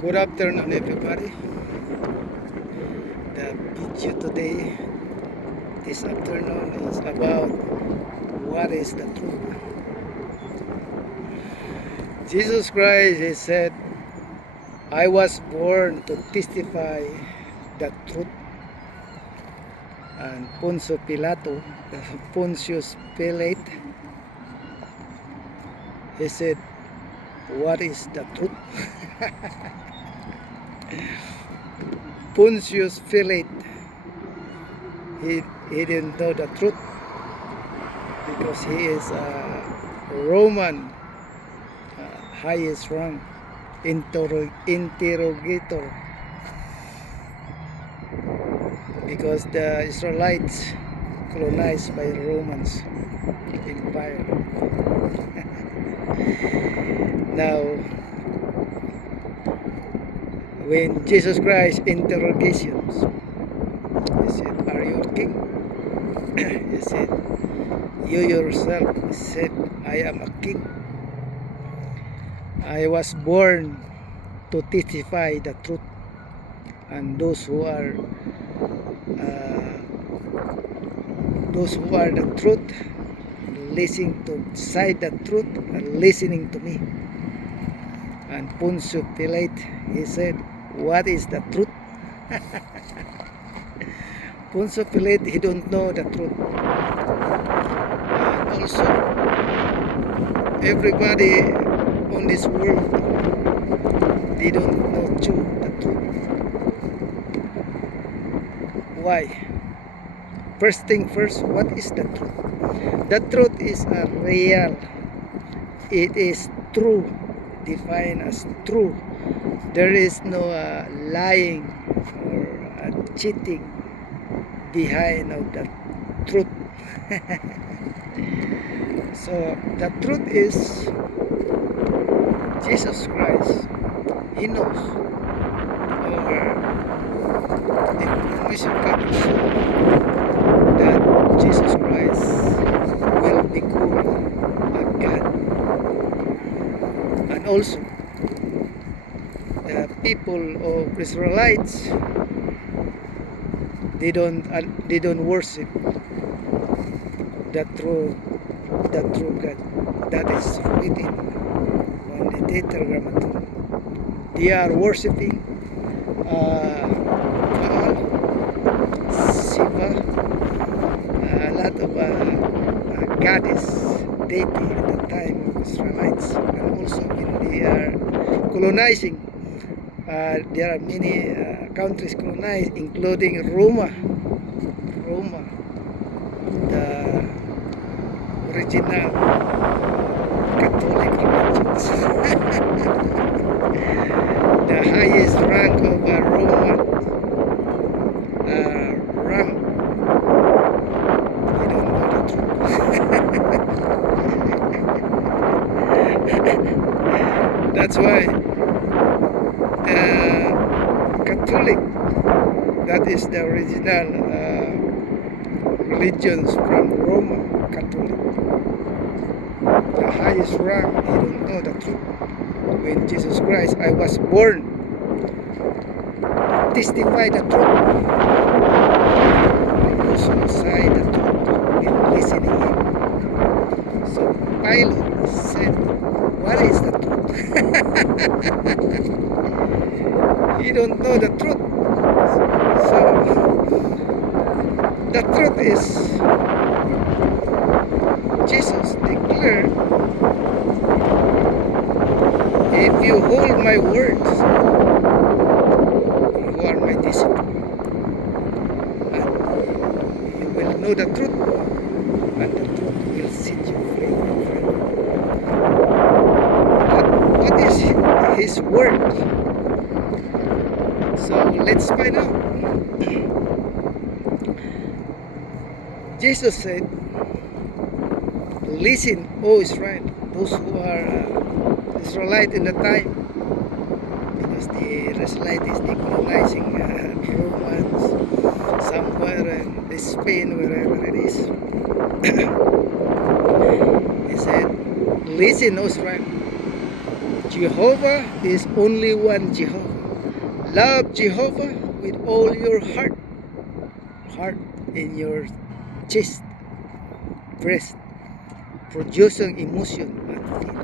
Good afternoon, everybody. The video today, this afternoon, is about what is the truth. Jesus Christ he said, I was born to testify the truth. And Pontius Pilate, he said, what is the truth? Pontius Pilate, he didn't know the truth because he is a Roman highest rank interrogator, because the Israelites colonized by Romans Empire. Now, when Jesus Christ interrogations, he said, "Are you a king?" He said, "You yourself said I am a king. I was born to testify the truth, and uh, those who are the truth, listening to side the truth, are listening to me." And Pontius Pilate, he said, what is the truth? Pontius Pilate, he don't know the truth. And also, everybody on this world, they don't know the truth. Why? First thing first, what is the truth? The truth is a real. It is true. Defined as true. There is no lying or cheating behind of the truth. So the truth is Jesus Christ. He knows, or information coming soon, that Jesus Christ will become a God. And also, the people of Israelites, they don't worship the true God that is written on the Tetragrammaton. They are worshiping Baal, Shiva, a lot of goddess deity at the time of Israelites. And also when they are colonizing, there are many countries colonized, including Roma, the original Catholic religions. The highest rank of a Roman rank. We don't know the truth. That's why Catholic, that is the original religions from Rome, Catholic. The highest rank, they don't know the truth. When Jesus Christ, I was born to testify the truth. Those who say the truth will listen to him. So Pilate said, what is the truth? He don't know the truth. So the truth is, Jesus declared, if you hold my words, you are my disciple. And you will know the truth, and the truth will set you free. But what is his word? So let's find out. Jesus said, listen, O Israel, those who are Israelite in the time, because the Israelites, they colonizing Romans somewhere in Spain, wherever it is. He said, listen, O Israel, Jehovah is only one Jehovah. Love Jehovah with all your heart in your chest, breast, producing emotion at feeling.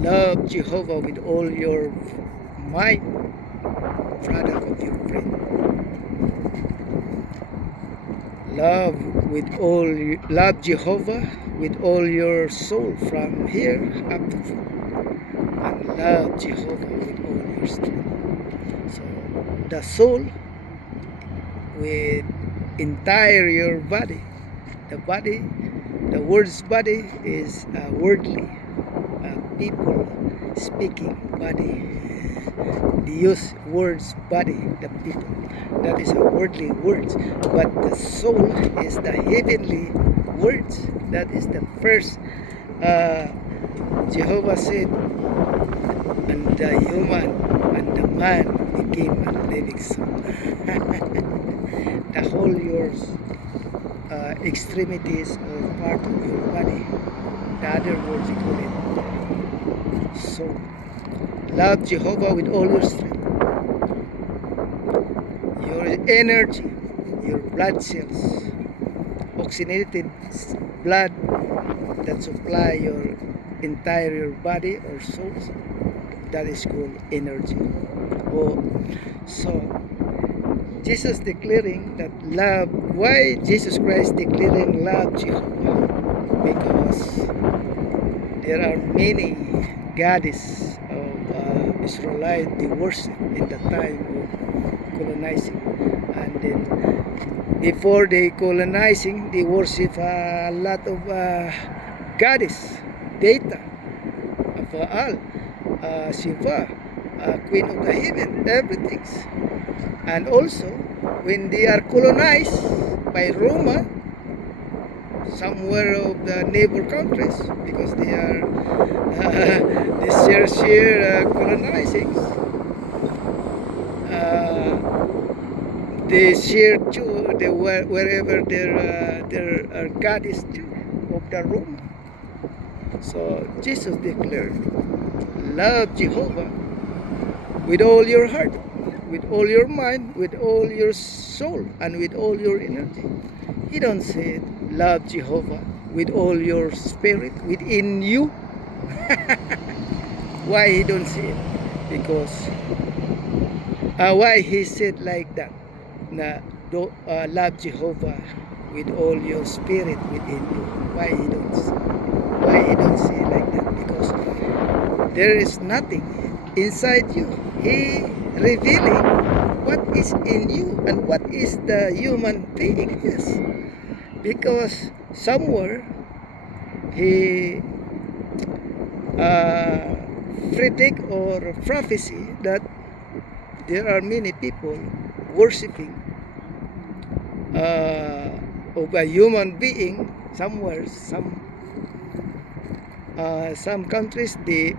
Love Jehovah with all your mind, product of your brain. Love Jehovah with all your soul from here up to foot, and love Jehovah with all your strength. So the soul with entire your body. The word's body is worldly, people speaking body. They use words body, the people. That is a worldly words. But the soul is the heavenly words. That is the first. Jehovah said, and the human and the man became a living soul. The whole yours extremities or part of your body. The other words you call it soul. Love Jehovah with all your strength, your energy, your blood cells, oxygenated blood that supply your entire body or souls. That is called energy. Oh, so Jesus declaring that love. Why Jesus Christ declaring love Jehovah? Because there are many goddesses of Israelite they worship in the time of colonizing, and then before they colonizing they worship a lot of goddess, Data, Baal, Shiva, Queen of the Heaven, everything. And also, when they are colonized by Roma, somewhere of the neighbor countries, because they are this year colonizing, they share too, wherever their God is too, of the Roma. So Jesus declared, love Jehovah with all your heart, with all your mind, with all your soul, and with all your energy. He don't say love Jehovah with all your spirit within you. Why he don't say it? Because why he said like that? Na love Jehovah with all your spirit within you. Why he don't say like that? Because there is nothing inside you. He revealing what is in you and what is the human being is. Because somewhere he predict or prophecy that there are many people worshiping of a human being somewhere. Some countries they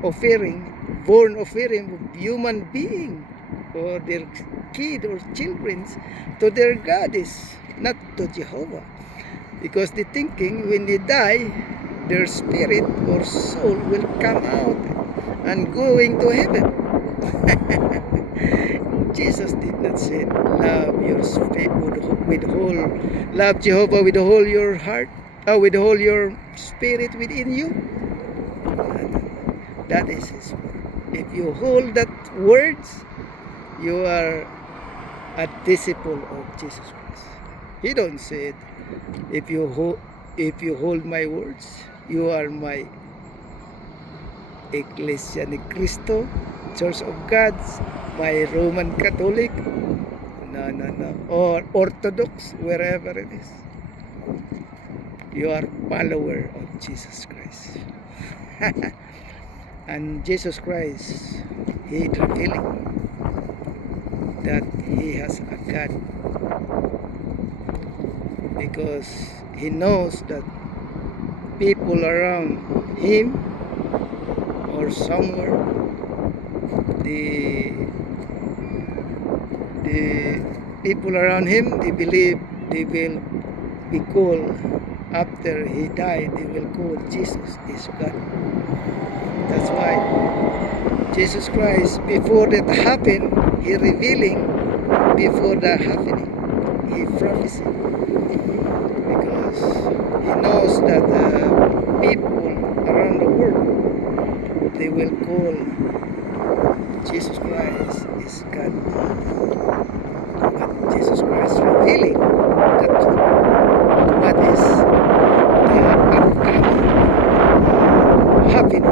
born offering of human being or their kid or children to their goddess, not to Jehovah. Because they thinking when they die, their spirit or soul will come out and going to heaven. Jesus did not say love your spirit with whole, love Jehovah with all your heart, with all your spirit within you. That is his word. If you hold that words, you are a disciple of Jesus Christ. He don't say it. If you hold my words, you are my Iglesia ni Cristo, Church of God, my Roman Catholic, no, or Orthodox, wherever it is. You are follower of Jesus Christ. And Jesus Christ, he is revealing that he has a God, because he knows that people around him or somewhere, the people around him, they believe they will be called after he died, they will call Jesus is God. That's why Jesus Christ, before that happened, He revealing before that happening. He prophesied because He knows that people around the world, they will call Jesus Christ is God. But Jesus Christ revealing the truth. What is the upcoming happening?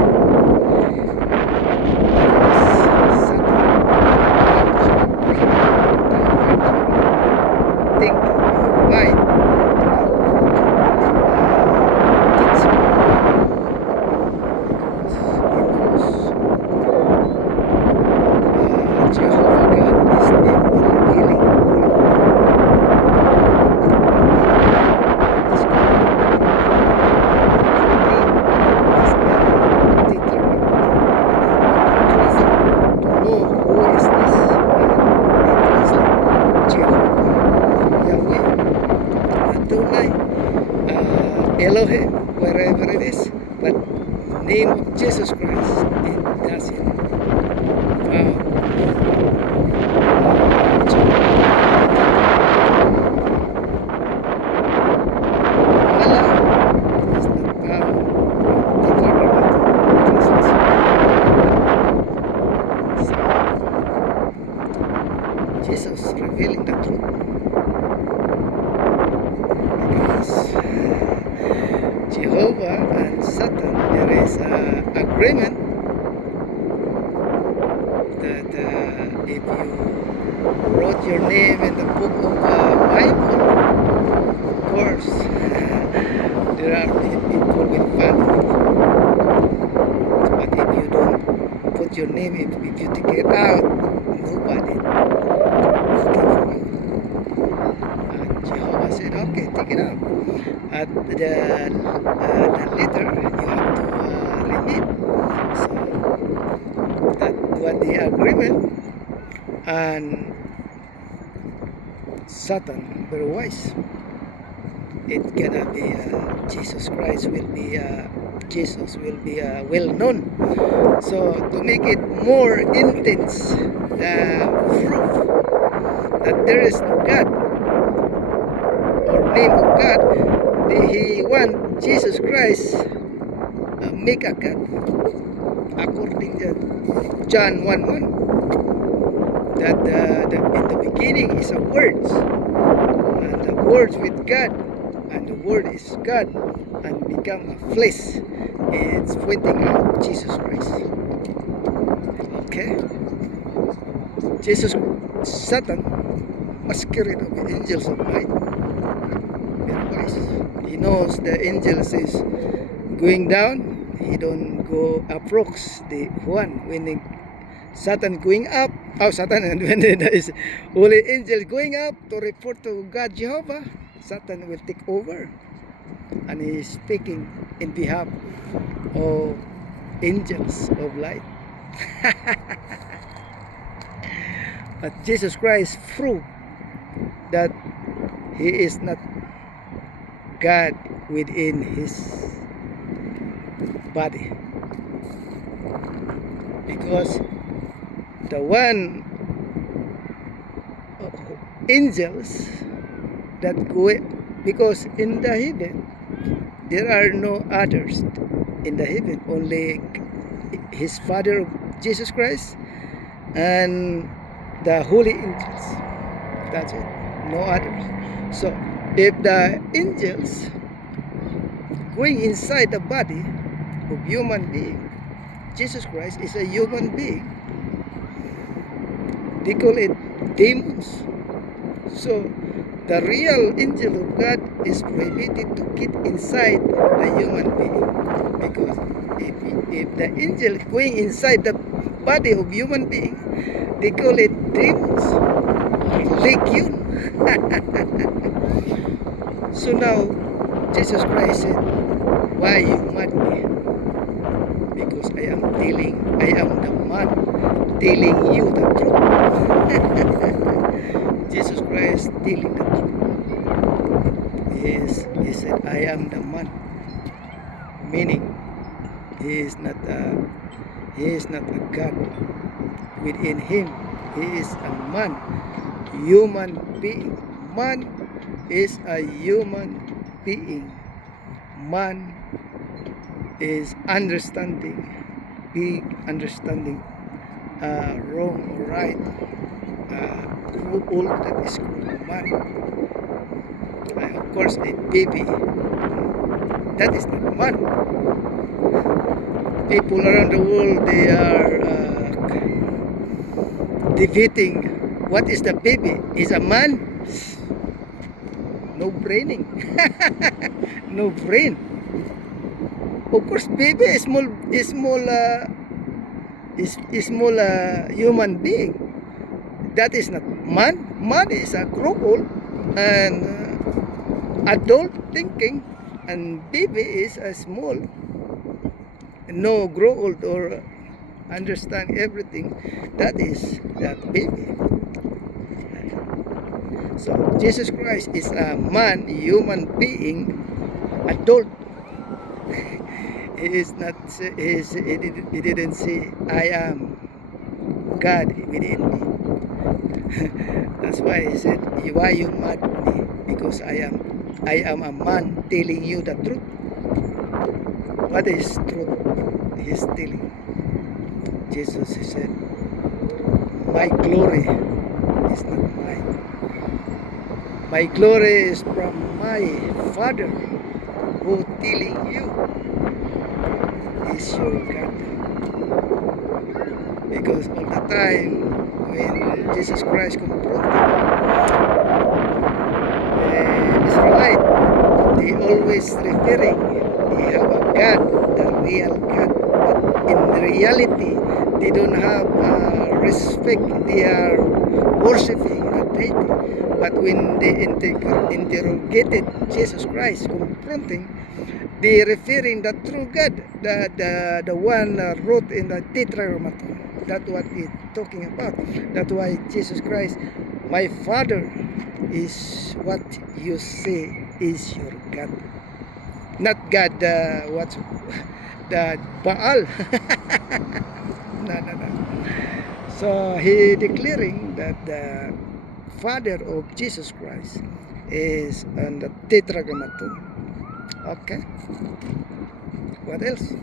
Elohim, wherever it is, but name of Jesus Christ, it doesn't found. Allah is not found from Tetragrammaton translation. So, Jesus revealing the truth. Jehovah and Satan, there is an agreement that if you wrote your name in the book of Bible, of course, there are people with value. But if you don't put your name, if you take it out, nobody looking for it. And Jehovah said, okay, take it out. At the letter you have to remit. So that was the agreement, and Satan very wise. It's gonna be Jesus Christ will be well known. So to make it more intense, proof that there is no God or name of God. He want Jesus Christ make a God according to John 1:1 that in the beginning is a word, and the word with God, and the word is God and become a flesh. It's pointing out Jesus Christ. Okay, Satan masquerade of the angels of light. He knows the angels is going down. He don't go approach the one when Satan going up. Oh, Satan, and when there is holy angel going up to report to God Jehovah, Satan will take over, and he is speaking in behalf of angels of light. But Jesus Christ proved that He is not God within His body, because the one angels that go, because in the heaven there are no others in the heaven, only His Father Jesus Christ and the holy angels. That's it, no others. So if the angels going inside the body of human being, Jesus Christ is a human being, they call it demons. So the real angel of God is prohibited to get inside the human being, because if the angel going inside the body of human being, they call it demons, legion. So now Jesus Christ said, why you mad me? Because I am the man telling you the truth. Jesus Christ telling the truth. Yes, he said, I am the man. Meaning, He is not a God. Within him, he is a man, human being. Man is a human being. Man is understanding, big understanding, wrong or right. Group old that is called man. Of course, a baby, that is not man. People around the world, they are debating what is the baby. Is a man? No braining. No brain. Of course, baby is small human being. That is not man. Man is a grown old and adult thinking, and baby is a small, no grow old or understand everything. That is that baby. So Jesus Christ is a man, human being, adult. He is not. He didn't say, "I am God within me." That's why he said, "Why you mad me? Because I am a man telling you the truth." What is truth? He is telling. Jesus said, "My glory is not mine. My glory is from my Father, who telling you is your God." Because all the time when Jesus Christ confronted the Israelite, they always referring they have a God, the real God, but in reality they don't have respect. They are worshiping a deity. But when they interrogated Jesus Christ, confronting, they referring the true God, the one wrote in the Tetragrammaton. That's what he's talking about. That's why Jesus Christ, my Father, is what you say is your God, not God. What the Baal? No. So he declaring that the Father of Jesus Christ is on the Tetragrammaton. Okay. What else?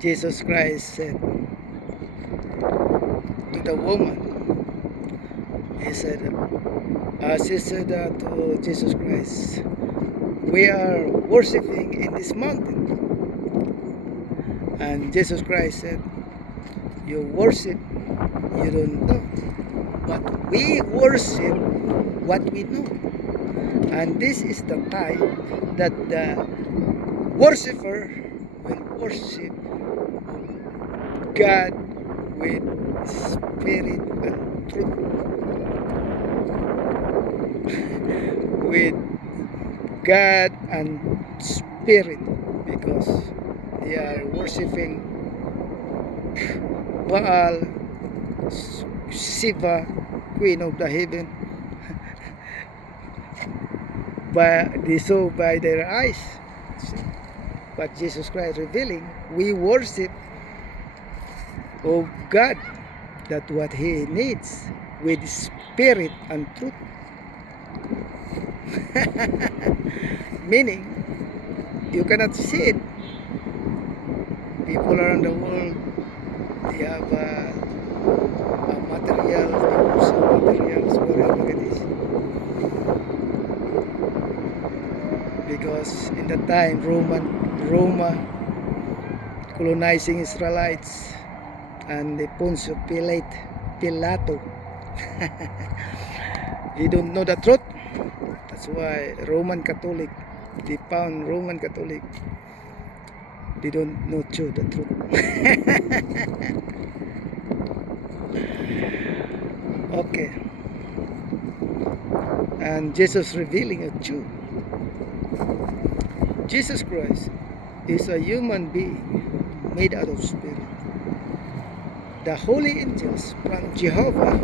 Jesus Christ said to the woman, he said, she said to Jesus Christ, "We are worshiping in this mountain." And Jesus Christ said, "You worship, you don't know. But we worship what we know." And this is the time that the worshiper will worship God with spirit and truth. With God and spirit, because they are worshiping Baal, Shiva, queen of the heaven, but they saw by their eyes. But Jesus Christ revealing, we worship of God, that what he needs, with spirit and truth. Meaning, you cannot see it. People around the world, they have material, materials, whatever it is. Because in the time, Roma colonizing Israelites, and the Pontius Pilato, he don't know the truth. That's why Roman Catholic, they found Roman Catholic, they don't know the truth. Okay. And Jesus revealing a truth. Jesus Christ is a human being made out of spirit. The holy angels from Jehovah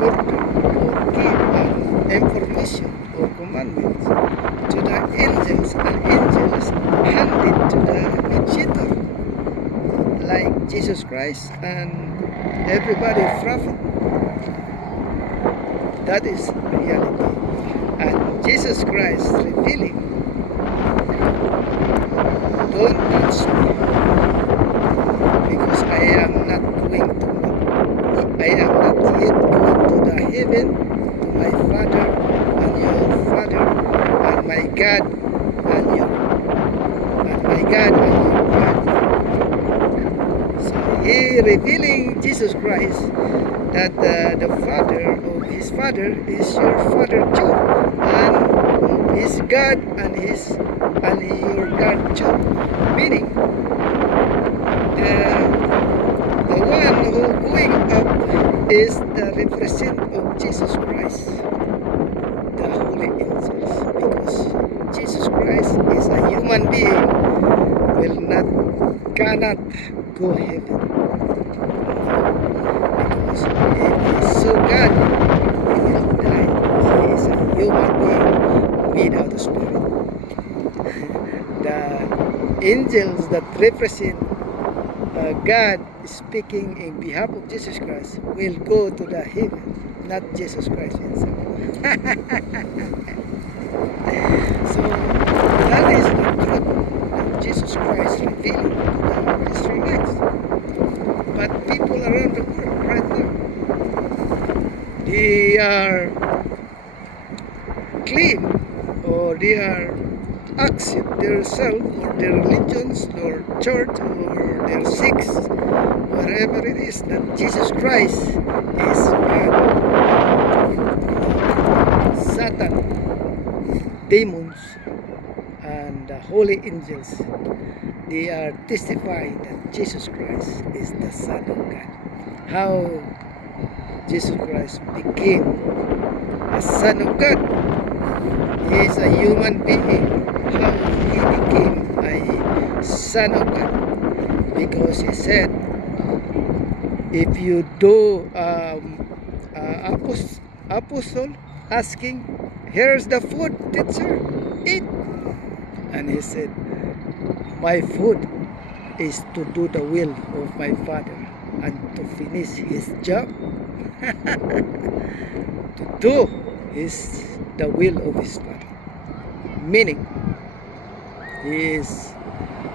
ordered or give information or commandments to the angels, and angels handed to the mediator, like Jesus Christ and everybody prophet. That is reality. And Jesus Christ revealing, don't touch me, because I am not yet going to the heaven, to my Father and your Father, and my God and your God. So he revealing Jesus Christ that the Father of his Father is your Father too, and his God and your God too. Meaning, the one who going up is the represent of Jesus Christ, the holy angels, because Jesus Christ is a human being, cannot go heaven, because if he is so God, he will die, because he is a human being made out of spirit. The angels that represent God speaking in behalf of Jesus Christ will go to the heaven, not Jesus Christ himself. So that is the truth that Jesus Christ revealing to the Israelites. But people around the world right now, they are clean, or they are accept themselves or their religions or church or their sects, whatever it is, that Jesus Christ is God. Satan, demons, and the holy angels, they are testifying that Jesus Christ is the Son of God. How Jesus Christ became a Son of God. He is a human being. How he became a Son of God? Because he said, if you do apostle asking, here's the food, teacher, eat. And he said, my food is to do the will of my Father and to finish his job. To do the will of his Father. Meaning, he is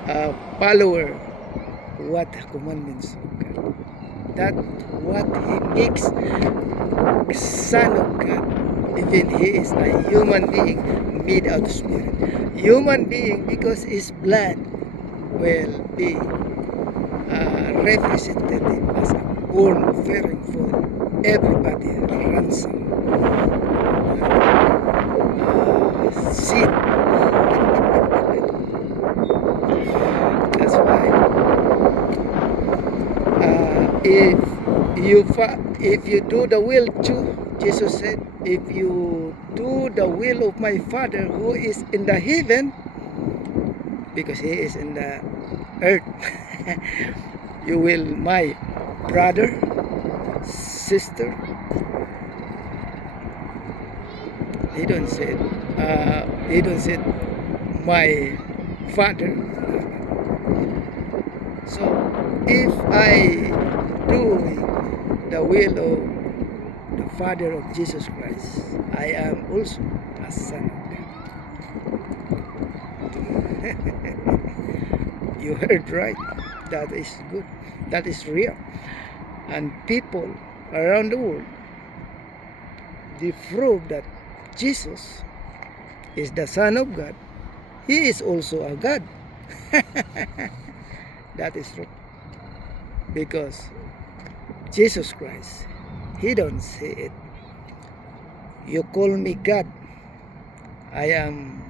a follower what commandments of God. That what he makes Son of God. Even he is a human being made out of spirit. Human being because his blood will be representative as a born offering for everybody, ransom, sin. That's why if you do the will too, Jesus said, if you do the will of my Father who is in the heaven, because he is in the earth, you will, my brother, sister, he don't say my Father. So if I do the will of the Father of Jesus Christ, I am also a son of God. You heard right. That is good. That is real. And people around the world, they prove that Jesus is the Son of God. He is also a God. That is true. Because Jesus Christ, he don't say it. You call me God, I am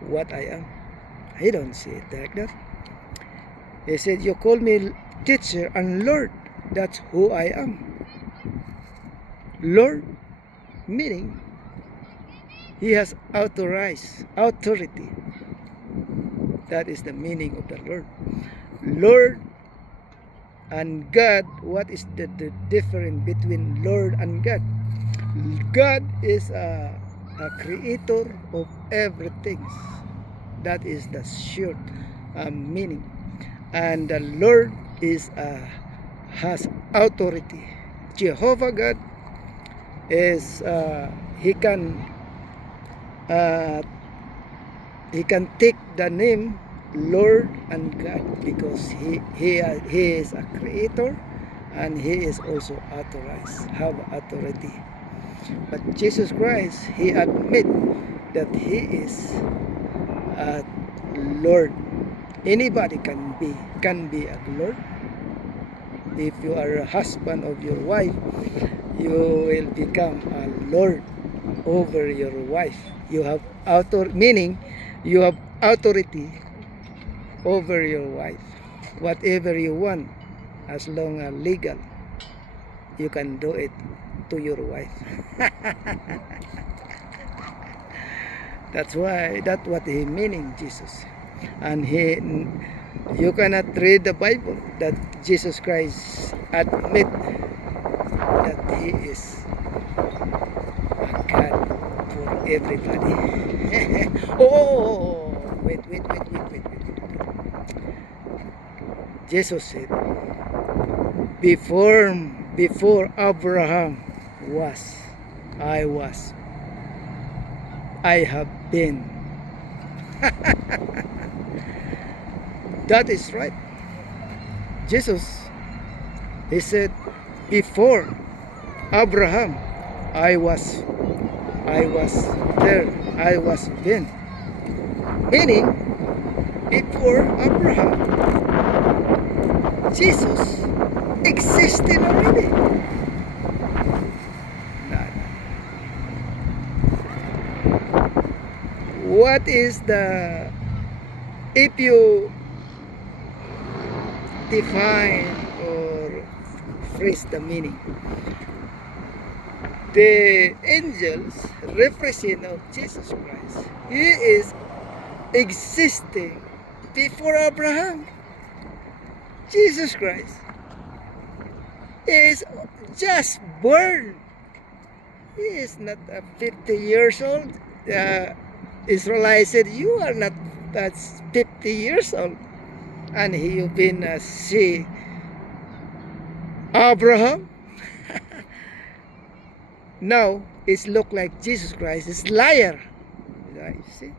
what I am. He don't say it like that. He said, you call me teacher and Lord, that's who I am. Lord, meaning he has authority. That is the meaning of the Lord. Lord and God, what is the difference between Lord and God? God is a a creator of everything. That is the short meaning. And the Lord has authority. Jehovah God is uh, he can take the name Lord and God because he is a creator and he is also authorized, have authority. But Jesus Christ, he admit that he is a Lord. Anybody can be a Lord. If you are a husband of your wife, you will become a Lord over your wife. You have meaning you have authority over your wife. Whatever you want, as long as legal, you can do it to your wife. That's what he meaning, Jesus. And you cannot read the Bible that Jesus Christ admit that he is a God for everybody. Oh, wait. Jesus said, before Abraham was, I have been. That is right. Jesus, he said, before Abraham, I was there, I was been. Meaning, before Abraham, Jesus existed already. What is if you define or phrase the meaning, the angels represent of Jesus Christ. He is existing before Abraham. Jesus Christ is just born. He is not 50 years old. Israelites said, you are not that's 50 years old. And you've been see Abraham. Now it look like Jesus Christ is liar. You see?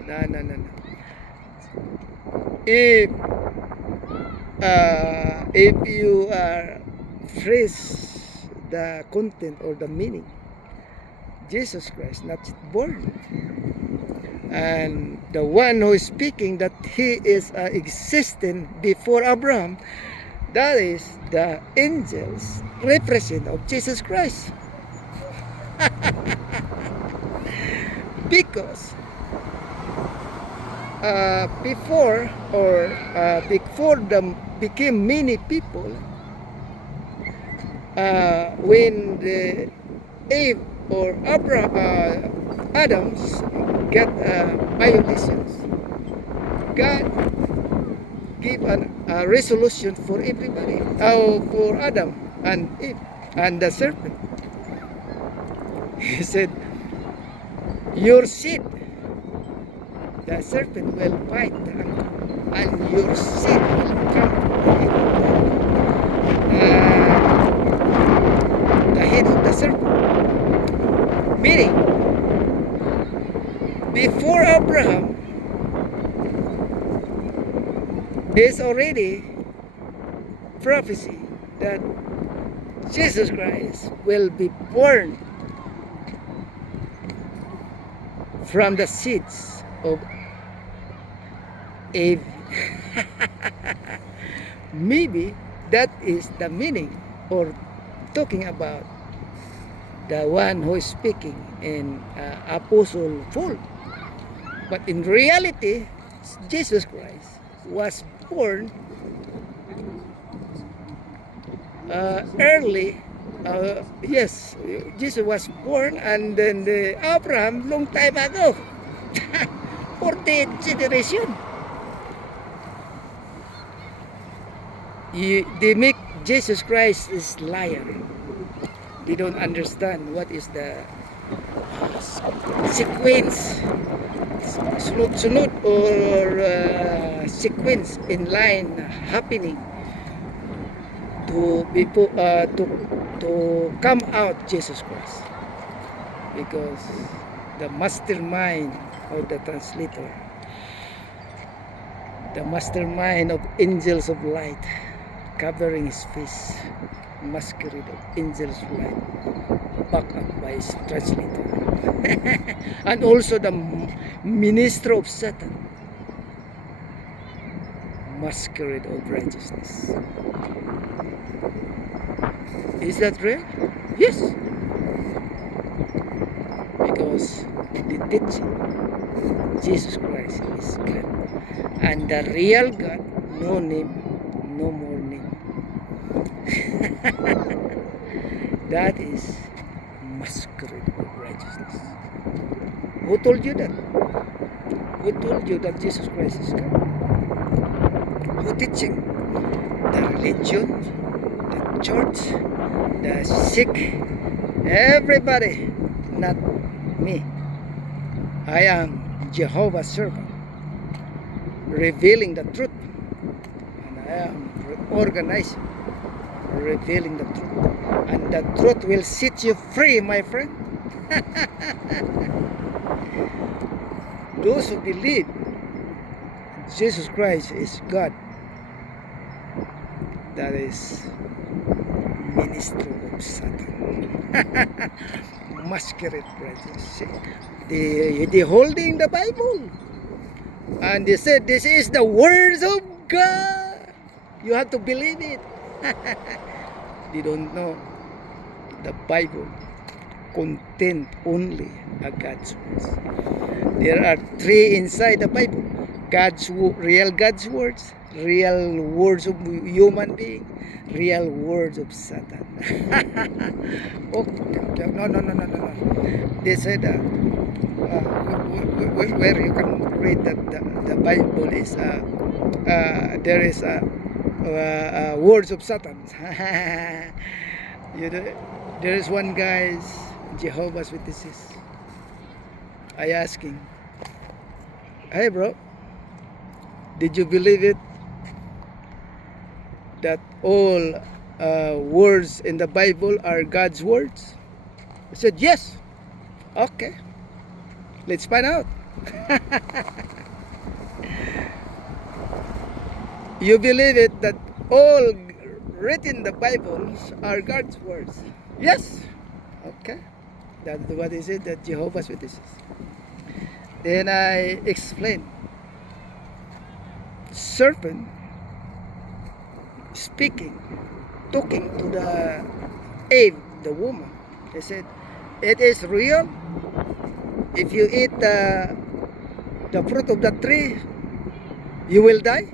No. If you phrase the content or the meaning, Jesus Christ not born, and the one who is speaking that he is existing before Abraham, that is the angels represent of Jesus Christ. Because before them became many people, when the Eve or Adams get violations, God give a resolution for everybody, for Adam and Eve and the serpent. He said, your seed, the serpent will bite the anchor, and your seed will come the head of the serpent. Meaning, before Abraham is already prophecy that Jesus Christ will be born from the seeds of Eve. Maybe that is the meaning, or talking about the one who is speaking in Apostle Paul. But in reality, Jesus Christ was born early. Yes, Jesus was born, and then Abraham long time ago, 40 generation. They make Jesus Christ is liar. They don't understand what is the sequence, sunod-sunod or sequence in line happening to to come out Jesus Christ, because the mastermind of the translator, the mastermind of angels of light covering his face, masquerade of angels of light, back up by his translator. And also the minister of Satan, masquerade of righteousness. Is that real? Yes. Because the teaching Jesus Christ is God, and the real God, no name, no more name. That is masquerade of righteousness. Who told you that? Who told you that Jesus Christ is God? Who teaching? The religion, the church, the sick, everybody, not me. I am Jehovah's servant, revealing the truth, and I am organizing, revealing the truth, and the truth will set you free, my friend. Those who believe Jesus Christ is God, that is ministry of Satan. Masquerade brothers. They holding the Bible, and they said this is the words of God. You have to believe it. They don't know the Bible contains only a God's words. There are three inside the Bible: real God's words, real words of human being, real words of Satan. Okay. No. They said where you can read that the Bible is there is words of Satan. You know, there is one guy's Jehovah's Witnesses. I asked him, "Hey bro, did you believe it that all words in the Bible are God's words?" He said, "Yes." Okay, let's find out. You believe it that all written in the Bibles are God's words? Yes. Okay, that's what is it that Jehovah's Witnesses. Then I explained, serpent speaking, talking to the Eve, the woman. He said, it is real. If you eat the fruit of the tree, you will die.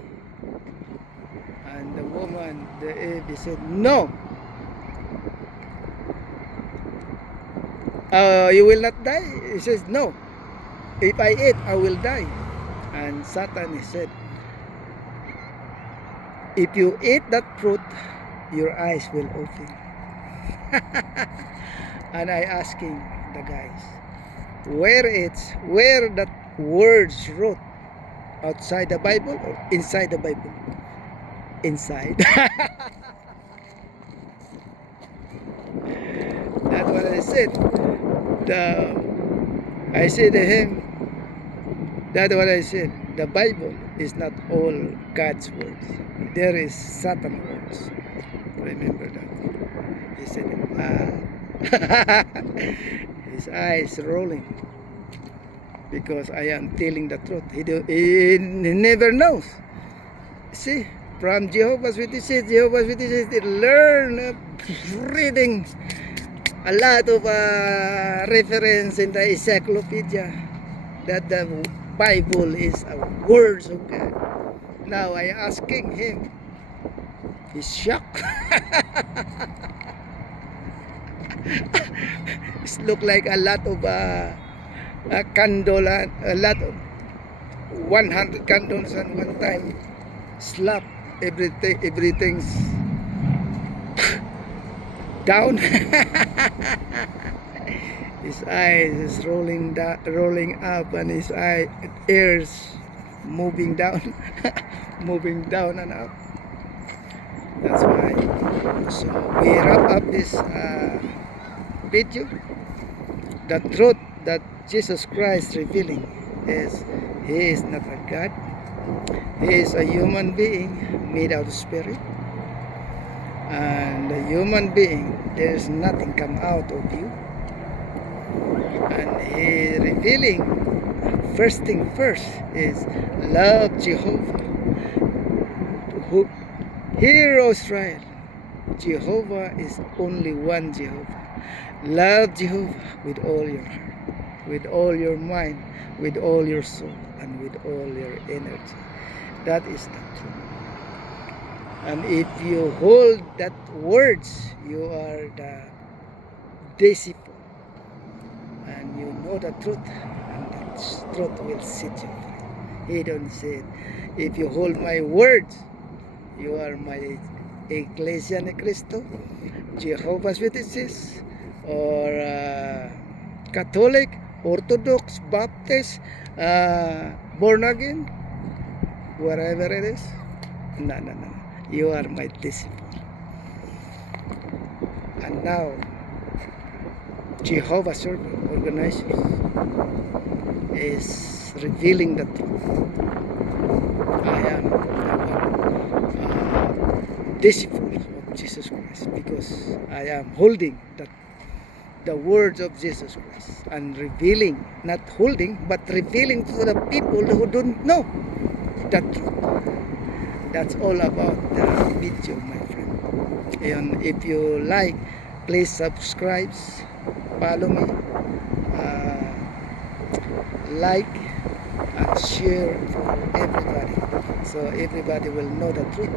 And the woman, the Eve, said, no. You will not die? He says, no. If I eat, I will die. And Satan said, if you eat that fruit, your eyes will open. And I asking the guys, where that words wrote? Outside the Bible or inside the Bible? Inside. That's what I said. I said to him, that's what I said. The Bible is not all God's words. There is Satan words. Remember that. He said, his eyes rolling, because I am telling the truth. He never knows. See, from Jehovah's Witnesses, they learn reading a lot of reference in the encyclopedia that the Bible is a words of God. Now I asking him, he's shocked. It look like a lot of candle, a lot of 100 candles at one time. Slap everything's down. His eyes is rolling up, and his ears moving down, moving down and up. That's why. So we wrap up this video. The truth that Jesus Christ revealing is He is not a God. He is a human being made out of spirit. And a human being, there is nothing come out of you. And He revealing, first thing first is love Jehovah. Who, hear, O Israel, Jehovah is only one Jehovah. Love Jehovah with all your heart, with all your mind, with all your soul, and with all your energy. That is the truth. And if you hold that words, you are the disciple. And you know the truth, and that truth will set you free. He don't say it. If you hold my words, you are my Iglesia ni Cristo, Jehovah's Witnesses, or Catholic, Orthodox, Baptist, born again, wherever it is. No. You are my disciple. And now, Jehovah's Servant organization is revealing the truth. I am disciple of Jesus Christ because I am holding the words of Jesus Christ and revealing, not holding, but revealing to the people who don't know the truth. That's all about the video, my friend. And if you like, please subscribe, follow me, like and share for everybody, so everybody will know the truth,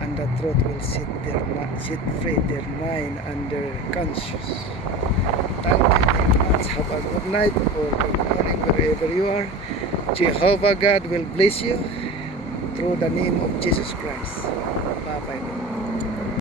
and the truth will set free their mind and their conscience. Thank you very much. Have a good night or good morning wherever you are. Jehovah God will bless you through the name of Jesus Christ. Bye bye now.